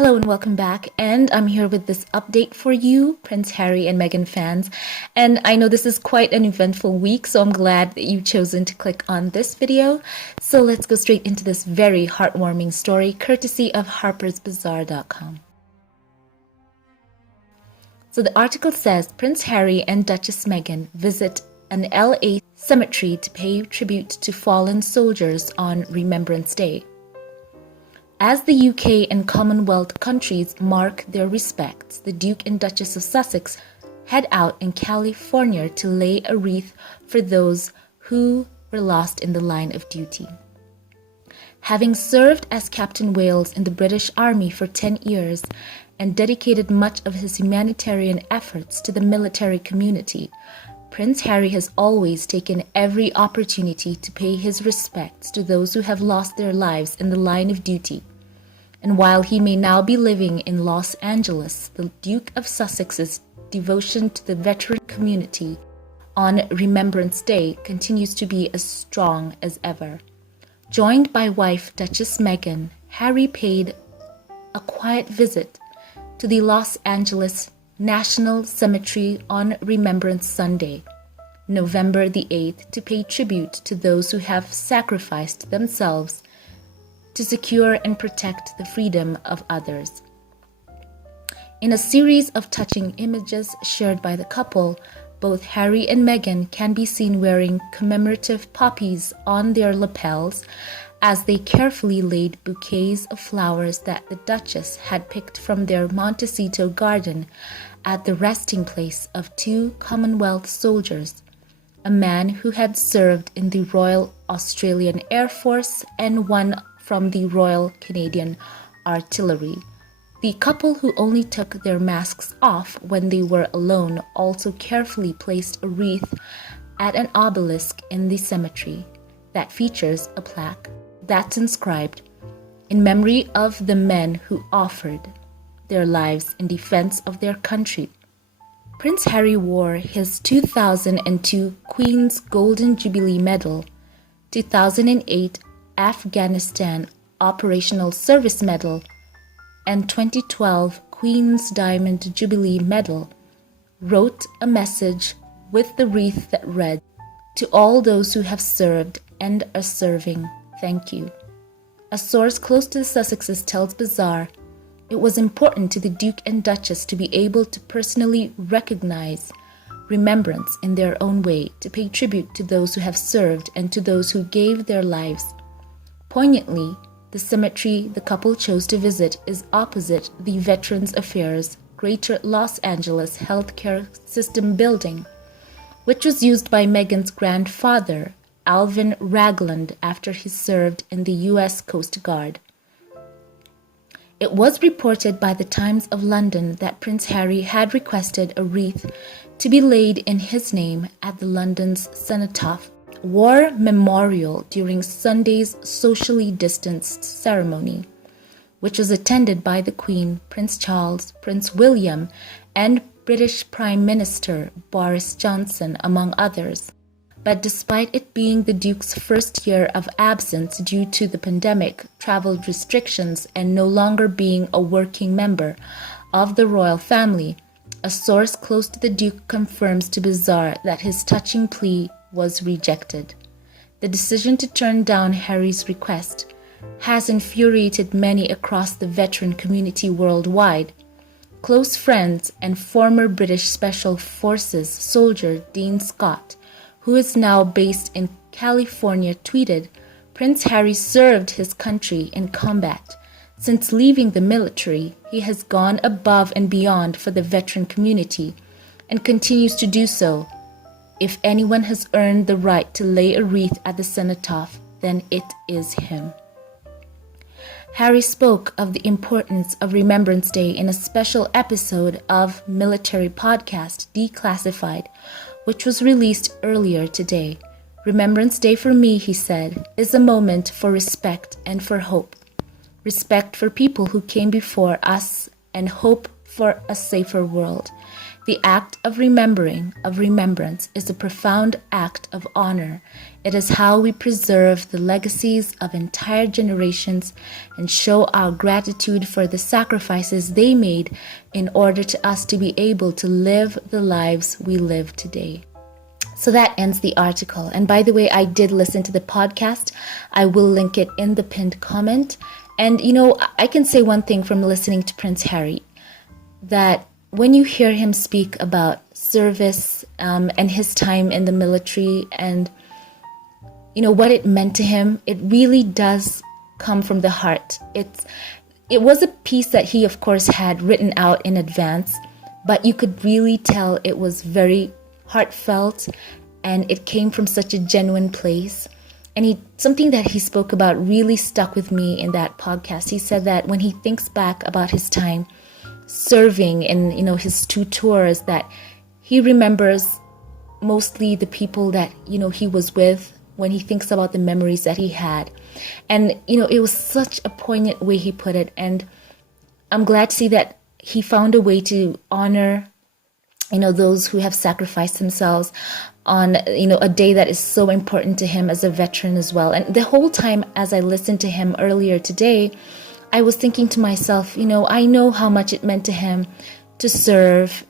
Hello and welcome back, and I'm here with this update for you, Prince Harry and Meghan fans. And I know this is quite an eventful week, so I'm glad that you've chosen to click on this video. So let's go straight into this very heartwarming story, courtesy of harpersbazaar.com. So the article says, Prince Harry and Duchess Meghan visit an LA cemetery to pay tribute to fallen soldiers on Remembrance Day. As the UK and Commonwealth countries mark their respects, the Duke and Duchess of Sussex head out in California to lay a wreath for those who were lost in the line of duty. Having served as Captain Wales in the British Army for 10 years and dedicated much of his humanitarian efforts to the military community, Prince Harry has always taken every opportunity to pay his respects to those who have lost their lives in the line of duty. And while he may now be living in Los Angeles, the Duke of Sussex's devotion to the veteran community on Remembrance Day continues to be as strong as ever. Joined by wife Duchess Meghan, Harry paid a quiet visit to the Los Angeles National Cemetery on Remembrance Sunday, November the 8th, to pay tribute to those who have sacrificed themselves to secure and protect the freedom of others. In a series of touching images shared by the couple, both Harry and Meghan can be seen wearing commemorative poppies on their lapels as they carefully laid bouquets of flowers that the Duchess had picked from their Montecito garden at the resting place of two Commonwealth soldiers, a man who had served in the Royal Australian Air Force and one from the Royal Canadian Artillery. The couple, who only took their masks off when they were alone, also carefully placed a wreath at an obelisk in the cemetery that features a plaque that's inscribed, "In memory of the men who offered their lives in defense of their country." Prince Harry wore his 2002 Queen's Golden Jubilee Medal, 2008 Afghanistan Operational Service Medal, and 2012 Queen's Diamond Jubilee Medal, wrote a message with the wreath that read, "To all those who have served and are serving, thank you." A source close to the Sussexes tells Bazaar it was important to the Duke and Duchess to be able to personally recognize remembrance in their own way, to pay tribute to those who have served and to those who gave their lives. Poignantly, the cemetery the couple chose to visit is opposite the Veterans Affairs Greater Los Angeles Healthcare System building, which was used by Meghan's grandfather, Alvin Ragland, after he served in the U.S. Coast Guard. It was reported by the Times of London that Prince Harry had requested a wreath to be laid in his name at the London's Cenotaph War Memorial during Sunday's socially distanced ceremony, which was attended by the Queen, Prince Charles, Prince William, and British Prime Minister Boris Johnson, among others. But despite it being the Duke's first year of absence due to the pandemic, travel restrictions, and no longer being a working member of the royal family, a source close to the Duke confirms to Bazaar that his touching plea was rejected. The decision to turn down Harry's request has infuriated many across the veteran community worldwide. Close friends and former British Special Forces soldier Dean Scott, who is now based in California, tweeted, "Prince Harry served his country in combat. Since leaving the military, he has gone above and beyond for the veteran community and continues to do so. If anyone has earned the right to lay a wreath at the cenotaph, then it is him." Harry spoke of the importance of Remembrance Day in a special episode of military podcast Declassified, which was released earlier today. "Remembrance Day for me," he said, "is a moment for respect and for hope. Respect for people who came before us and hope for a safer world. The act of remembrance, is a profound act of honor. It is how we preserve the legacies of entire generations and show our gratitude for the sacrifices they made in order to us to be able to live the lives we live today. So that ends the article. And by the way, I did listen to the podcast. I will link it in the pinned comment. And I can say one thing from listening to Prince Harry, that when you hear him speak about service and his time in the military and what it meant to him, it really does come from the heart. It was a piece that he, of course, had written out in advance, but you could really tell it was very heartfelt, and it came from such a genuine place. And something that he spoke about really stuck with me in that podcast. He said that when he thinks back about his time serving in his 2 tours, that he remembers mostly the people that he was with, when he thinks about the memories that he had. And it was such a poignant way he put it, and I'm glad to see that he found a way to honor those who have sacrificed themselves on a day that is so important to him as a veteran as well. And the whole time as I listened to him earlier today, I was thinking to myself, I know how much it meant to him to serve,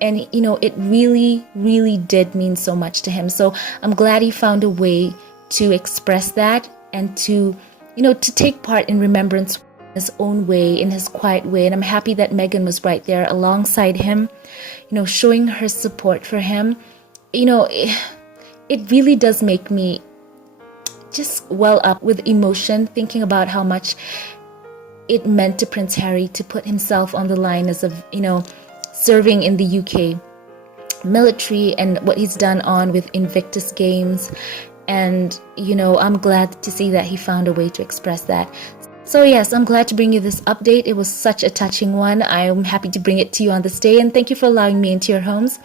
and it really, really did mean so much to him. So I'm glad he found a way to express that and to to take part in remembrance in his own way, in his quiet way. And I'm happy that Meghan was right there alongside him, showing her support for him. It really does make me just well up with emotion, thinking about how much it meant to Prince Harry to put himself on the line as serving in the UK military, and what he's done on with Invictus Games. And I'm glad to see that he found a way to express that. So yes, I'm glad to bring you this update. It was such a touching one. I'm happy to bring it to you on this day, and thank you for allowing me into your homes.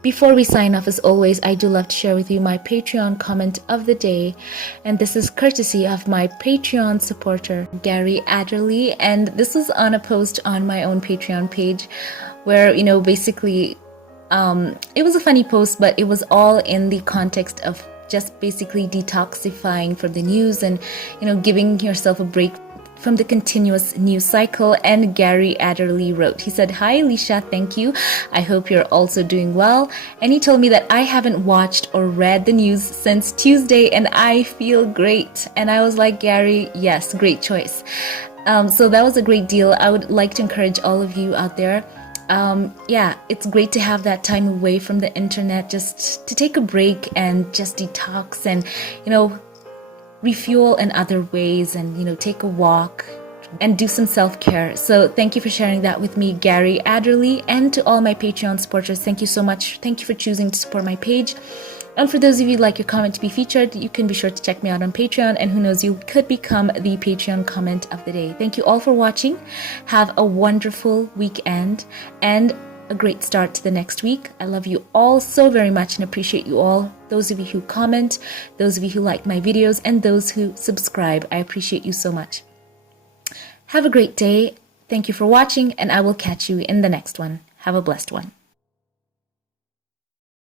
Before we sign off, as always, I do love to share with you my Patreon comment of the day. And this is courtesy of my Patreon supporter, Gary Adderley. And this was on a post on my own Patreon page where, basically, it was a funny post, but it was all in the context of just basically detoxifying from the news and, giving yourself a break from the continuous news cycle. And Gary Adderley wrote, he said, "Hi Alicia, thank you. I hope you're also doing well." And he told me that I haven't watched or read the news since Tuesday and I feel great. And I was like, Gary, yes, great choice. So that was a great deal. I would like to encourage all of you out there. It's great to have that time away from the internet, just to take a break and just detox and, refuel in other ways, and take a walk and do some self-care. So thank you for sharing that with me, Gary Adderley. And to all my Patreon supporters, thank you so much. Thank you for choosing to support my page. And for those of you who'd like your comment to be featured, you can be sure to check me out on Patreon, and who knows, you could become the Patreon comment of the day. Thank you all for watching. Have a wonderful weekend and a great start to the next week. I love you all so very much and appreciate you all. Those of you who comment, those of you who like my videos, and those who subscribe. I appreciate you so much. Have a great day. Thank you for watching, and I will catch you in the next one. Have a blessed one.